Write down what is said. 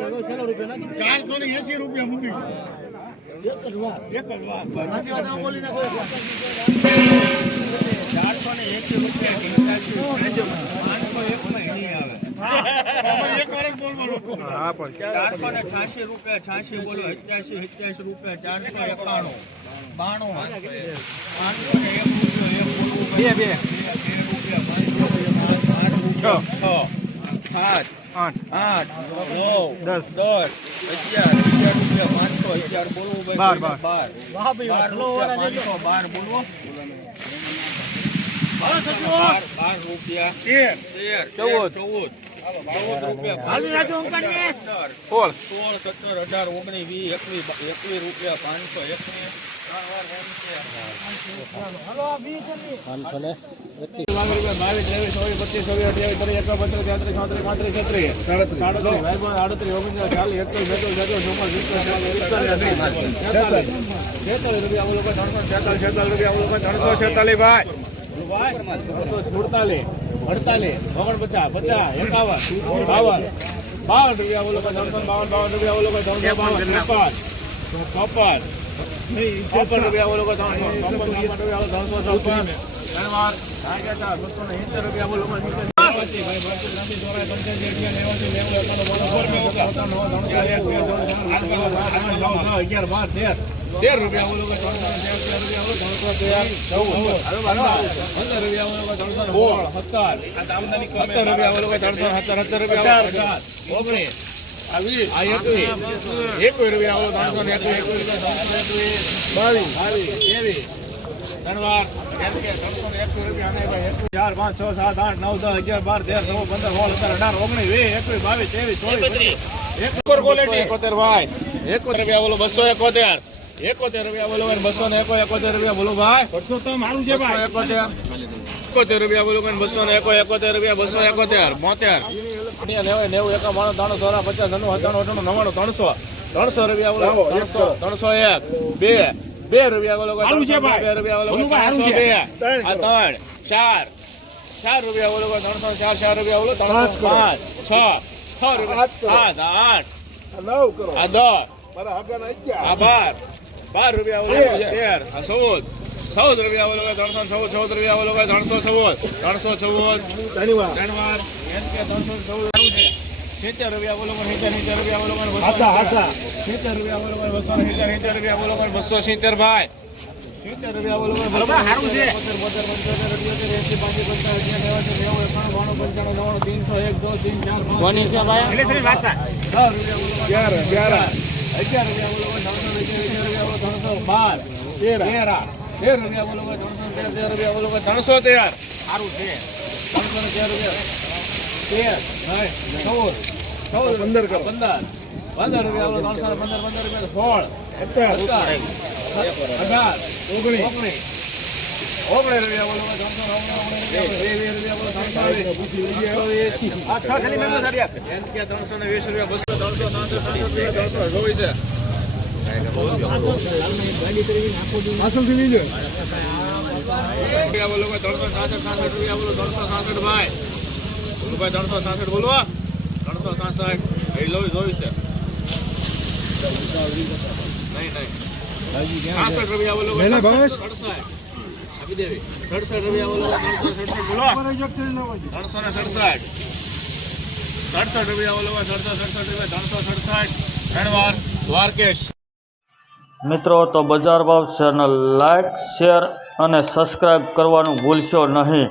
ચારસો ને એસી રૂપિયા મૂકી. બોલી નાખો એક વાર. ચારસો ને એસી રૂપિયા ઢીંગલાથી પાંચસો એકમાં નહીં આવે અમારે એક વાર જ બોલવાનું ચારસો ને છ્યાસી રૂપિયા છ્યાસી બોલો સત્યાસી એક્યાસી રૂપિયા ચારસો એકાણું બાણું. પાંચસો ને એક રૂપિયો એક બોલવું બે બે રૂપિયા પાંચ રૂપિયા સાત. આઠ. આઠ. નવ દસ. દસ. અગિયાર. અગિયાર રૂપિયા પાંચસો અગિયાર બોલવું બાર બાર. બાર. રૂપિયા પાંચસો બાર બોલવો. બાર બાર રૂપિયા. તેર. તેર ચૌદ. ચૌદ. સોળ સત્તર અઢાર ઓગણીસ વીસ એકવીસ એકવીસ રૂપિયા પાંચસો એકવીસ સુડતાલીસ અડતાલીસ ઓગણપચાસ પચાસ એકાવન બાવન. બાવન રૂપિયા બોલો ત્રણસો બાવન બાવન રૂપિયા બોલો ત્રણસો બાવન. ચોપન. ચોપન. ચોપન રૂપિયા બોલો ત્રણસો ચોપન રૂપિયા ત્રણસો ચોપન. બસો રૂપિયા બોલો અગિયાર બાર તેર તેર રૂપિયા ત્રણસો તેર રૂપિયા બોલો ત્રણસો સોળ સત્તર રૂપિયા ત્રણસો સત્તર સત્તર રૂપિયા ઓગણીસ રૂપિયા બાવીસ. ધન્યવાદ એમ કે ત્રણસો ને એકવીસ રૂપિયા અને ભાઈ ચાર પાંચ છ સાત આઠ નવ દસ અગિયાર બાર તેર ચૌદ પંદર સોળ સત્તર અઢાર ઓગણીસ વીસ એકવીસ બાવીસ ત્રેવીસ ચોવીસ એકોતેર ક્વોલિટી એકોતેર ભાઈ. એકોતેર રૂપિયા બોલો બસો એકોતેર. એકોતેર રૂપિયા બોલો બસો ને એકો એકોતેર રૂપિયા બોલો ભાઈ. બસો તો મારું છે ભાઈ. એકોતેર. એકોતેર રૂપિયા બોલો ભાઈ બસો ને એકો એકોતેર રૂપિયા બસો એકોતેર બોતેર. નેવું નેવું એકા માણસ ત્રણસો સોળા પચાસ નવ્વાણું અઠાણું અઠાણું નવ્વાણું ત્રણસો. ત્રણસો રૂપિયા બોલો ત્રણસો ત્રણસો એક બે. બે રૂપિયા બોલો બે રૂપિયા બોલો ત્રણસો છે. આ ત્રણ ચાર. ચાર રૂપિયા બોલો ત્રણસો ચાર ચાર રૂપિયા બોલો ત્રણસો. પાંચ છ છ રૂપિયા. સાત આઠ. નવ કરો. આ દસ. આ બાર. બાર રૂપિયા બોલો તેર. આ ચૌદ. ચૌદ રૂપિયા બોલો ત્રણસો ચૌદ ચૌદ રૂપિયા બોલો ત્રણસો ચૌદ. ત્રણસો ચૌદ. ધન્યવાદ. ધન્યવાદ. ત્રણસો ચૌદ. છે સિત્તેર રૂપિયા બોલો સિત્તેર સિત્તેર રૂપિયા બોલો હાચા, હાચા. સિત્તેર રૂપિયા બોલો બસો સિત્તેર સિત્તેર રૂપિયા બોલો બસો સિત્તેર ભાઈ સિત્તેર રૂપિયા બોલો સારું છે બોતેર બોતેર પંચોતેર અઠ્યોતેર એસી પાંચી પચાસ અગિયાર નેવાસી નેવું એકાણું બાણું પંચાણું નવ્વાણું ત્રણસો એક દો ત્રણ ચાર કોની છે ભાઈ અગિયાર અગિયાર અગિયાર રૂપિયા બોલો ત્રણસો અગિયાર અગિયાર રૂપિયા ત્રણસો બાર તેર તેરા તેર રૂપિયા બોલો ત્રણસો તેર રૂપિયા બોલો ત્રણસો તેર સારું છે ત્રણસો તેર રૂપિયા તેર ચૌદ ચૌદ પંદર પંદર પંદર રૂપિયા ત્રણસો પંદર પંદર રૂપિયા સોળ અઢાર ઓગણીસ ઓગણીસ ઓગણીસ રૂપિયા બોલો ત્રણસો ને વીસ રૂપિયા બસો ત્રણસો ત્રણસો ત્રણસો ચોવીસ છે લીજો રૂપિયા બોલો ભાઈ ત્રણસો સાસઠ સાસઠ રૂપિયા બોલો ત્રણસો સાસઠ ભાઈ બોલો ભાઈ ત્રણસો સાસઠ બોલો ત્રણસો સાસઠ. એ લોહી જોયું છે. નહીં નહીં. સાસઠ રૂપિયા બોલો ભાઈ મહિલા ભાવેશ? સડસઠ આપી દેવી. સડસઠ રૂપિયા બોલો ત્રણસો સડસઠ બોલો. ત્રણસો ને સડસઠ. સડસઠ રૂપિયા બોલો ભાઈ સડસઠ રૂપિયા ત્રણસો સડસઠ. ધન્યવાદ દ્વારકેશ. મિત્રો તો બજાર ભાવ ચેનલ લાઈક શેર અને સબસ્ક્રાઈબ કરવાનું ભૂલશો નહીં.